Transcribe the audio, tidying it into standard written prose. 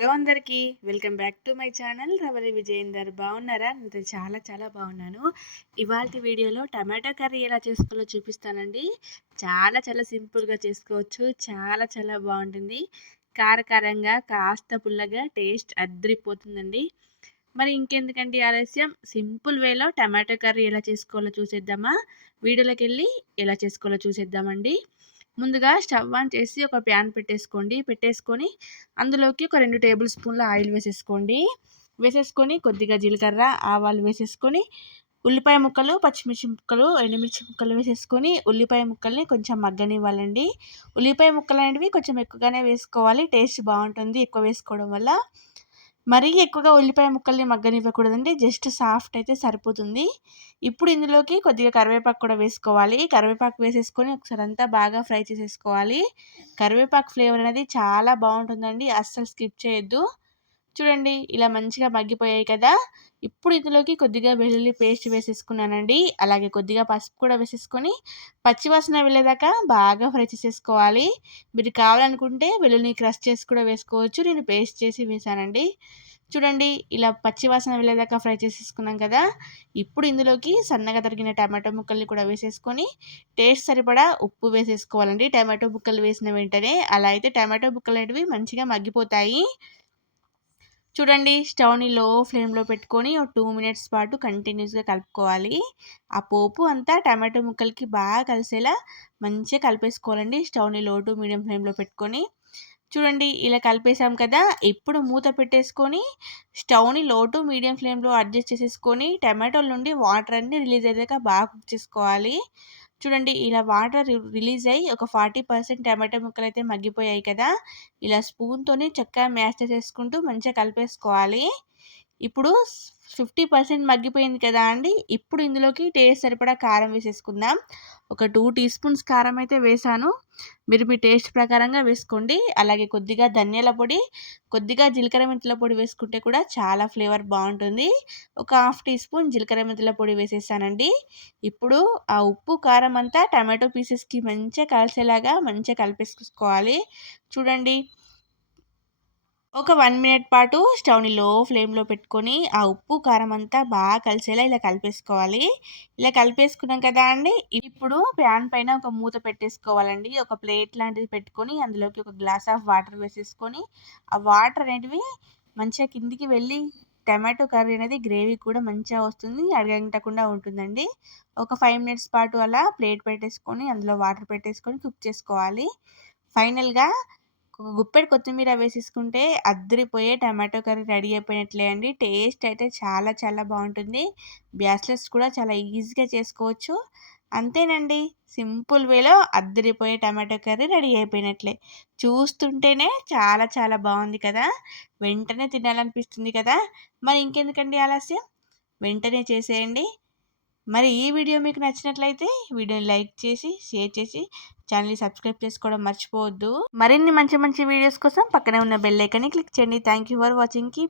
Hello అందరికీ. Welcome back to my channel Ravali Vijayender. బాగున్నారా? నేను చాలా చాలా బాగున్నాను. ఇవాల్టి వీడియోలో టమాటో కర్రీ ఎలా చేసుకోవాలో చూపిస్తానండి. చాలా చాలా సింపుల్‌గా చేసుకోవచ్చు. చాలా చాలా బాగుంటుంది. కారకారంగా, కాస్త పుల్లగా టేస్ట్ అద్రిపోతుందండి. మరి ఇంకెందుకండి ఆలస్యం, సింపుల్ వేలో టమాటో కర్రీ ఎలా చేసుకోవాలో చూసేద్దామా? వీడియోలోకెళ్ళి ఎలా చేసుకోవాలో చూసేద్దామండి. ముందుగా స్టవ్ ఆన్ చేసి ఒక ప్యాన్ పెట్టేసుకొని అందులోకి ఒక 2 టేబుల్ స్పూన్ల ఆయిల్ వేసేసుకొని కొద్దిగా జీలకర్ర, ఆవాలు వేసేసుకొని ఉల్లిపాయ ముక్కలు, పచ్చిమిర్చి ముక్కలు, ఎండుమిర్చి ముక్కలు వేసేసుకొని ఉల్లిపాయ ముక్కల్ని కొంచెం మగ్గనివ్వాలండి. ఉల్లిపాయ ముక్కలు అనేటివి కొంచెం ఎక్కువగానే వేసుకోవాలి. టేస్ట్ బాగుంటుంది ఎక్కువ వేసుకోవడం వల్ల. మరీ ఎక్కువగా ఉల్లిపాయ ముక్కల్ని మగ్గనివ్వకూడదండి. జస్ట్ సాఫ్ట్ అయితే సరిపోతుంది. ఇప్పుడు ఇందులోకి కొద్దిగా కరివేపాకు కూడా వేసుకోవాలి. కరివేపాకు వేసేసుకొని ఒకసారి అంతా బాగా ఫ్రై చేసేసుకోవాలి. కరివేపాకు ఫ్లేవర్ అనేది చాలా బాగుంటుందండి. అస్సలు స్కిప్ చేయొద్దు. చూడండి ఇలా మంచిగా మగ్గిపోయాయి కదా! ఇప్పుడు ఇందులోకి కొద్దిగా వెల్లుల్లి పేస్ట్ వేసేసుకున్నానండి. అలాగే కొద్దిగా పసుపు కూడా వేసేసుకొని పచ్చివాసన వెళ్ళేదాకా బాగా ఫ్రై చేసేసుకోవాలి. మీరు కావాలనుకుంటే వెల్లుల్లిని క్రష్ చేసి కూడా వేసుకోవచ్చు. నేను పేస్ట్ చేసి వేశానండి. చూడండి ఇలా పచ్చివాసన వెళ్ళేదాకా ఫ్రై చేసేసుకున్నాం కదా! ఇప్పుడు ఇందులోకి సన్నగా తరిగిన టమాటో ముక్కల్ని కూడా వేసేసుకొని టేస్ట్ సరిపడా ఉప్పు వేసేసుకోవాలండి. టమాటో ముక్కలు వేసిన వెంటనే. అలా అయితే టమాటో ముక్కలు అనేటివి మంచిగా మగ్గిపోతాయి. చూడండి స్టవ్‌ని లో ఫ్లేమ్‌లో పెట్టుకొని ఒక 2 మినిట్స్ పాటు కంటిన్యూస్‌గా కలుపుకోవాలి. ఆ పోపు అంతా టమాటో ముక్కలకి బాగా కలిసేలా మంచిగా కలిపేసుకోవాలండి. స్టవ్‌ని లో టు మీడియం ఫ్లేమ్‌లో పెట్టుకొని. చూడండి ఇలా కలిపేసాం కదా! ఇప్పుడు మూత పెట్టేసుకొని స్టవ్‌ని లో టు మీడియం ఫ్లేమ్‌లో అడ్జస్ట్ చేసేసుకొని టమాటోల నుండి వాటర్ అన్నీ రిలీజ్ అయ్యేదాకా బాగా కుక్ చేసుకోవాలి. చూడండి ఇలా వాటర్ రిలీజ్ అయ్యి ఒక 40% టమాటో ముక్కలైతే మగ్గిపోయాయి కదా! ఇలా స్పూన్‌తోని చక్కగా మ్యాష్ చేసేసుకుంటూ మంచిగా కలిపేసుకోవాలి. ఇప్పుడు 50% మగ్గిపోయింది కదా అండి! ఇప్పుడు ఇందులోకి టేస్ట్ సరిపడా కారం వేసేసుకుందాం. ఒక 2 టీ స్పూన్స్ కారం అయితే వేశాను. మీరు మీ టేస్ట్ ప్రకారంగా వేసుకోండి. అలాగే కొద్దిగా ధనియాల పొడి, కొద్దిగా జీలకర్ర మెంతుల పొడి వేసుకుంటే కూడా చాలా ఫ్లేవర్ బాగుంటుంది. ఒక హాఫ్ టీ స్పూన్ జీలకర్ర మెంతుల పొడి వేసేసానండి. ఇప్పుడు ఆ ఉప్పు, కారం అంతా టమాటో పీసెస్‌కి మంచిగా కలిసేలాగా మంచిగా కలిపేసుకోవాలి. చూడండి ఒక 1 మినిట్ పాటు స్టవ్‌ని లో ఫ్లేమ్‌లో పెట్టుకొని ఆ ఉప్పు, కారం అంతా బాగా కలిసేలా ఇలా కలిపేసుకోవాలి. ఇలా కలిపేసుకున్నాం కదా అండి! ఇప్పుడు ప్యాన్ పైన ఒక మూత పెట్టేసుకోవాలండి. ఒక ప్లేట్ లాంటిది పెట్టుకొని అందులోకి ఒక గ్లాస్ ఆఫ్ వాటర్ వేసేసుకొని ఆ వాటర్ అనేటివి మంచిగా కిందికి వెళ్ళి టమాటో కర్రీ అనేది గ్రేవీ కూడా మంచిగా వస్తుంది. అడుగంటకుండా ఉంటుందండి. ఒక 5 మినిట్స్ పాటు అలా ప్లేట్ పెట్టేసుకొని అందులో వాటర్ పెట్టేసుకొని కుక్ చేసుకోవాలి. ఫైనల్‌గా ఒక గుప్పెడు కొత్తిమీర వేసేసుకుంటే అద్దిరిపోయే టమాటో కర్రీ రెడీ అయిపోయినట్లే అండి. టేస్ట్ అయితే చాలా చాలా బాగుంటుంది. బ్యాచిలర్స్ కూడా చాలా ఈజీగా చేసుకోవచ్చు. అంతేనండి. సింపుల్ వేలో అద్దిరిపోయే టమాటో కర్రీ రెడీ అయిపోయినట్లే. చూస్తుంటేనే చాలా చాలా బాగుంది కదా! వెంటనే తినాలనిపిస్తుంది కదా! మరి ఇంకెందుకండి ఆలస్యం? వెంటనే చేసేయండి. మరి ఈ వీడియో మీకు నచ్చినట్లయితే వీడియోని లైక్ చేసి, షేర్ చేసి ఛానల్‌ని సబ్స్క్రైబ్ చేసుకోవడం మర్చిపోవద్దు. మరిన్ని మంచి మంచి వీడియోస్ కోసం పక్కనే ఉన్న బెల్ ఐకాన్‌ని క్లిక్ చేయండి. Thank you for watching. Keep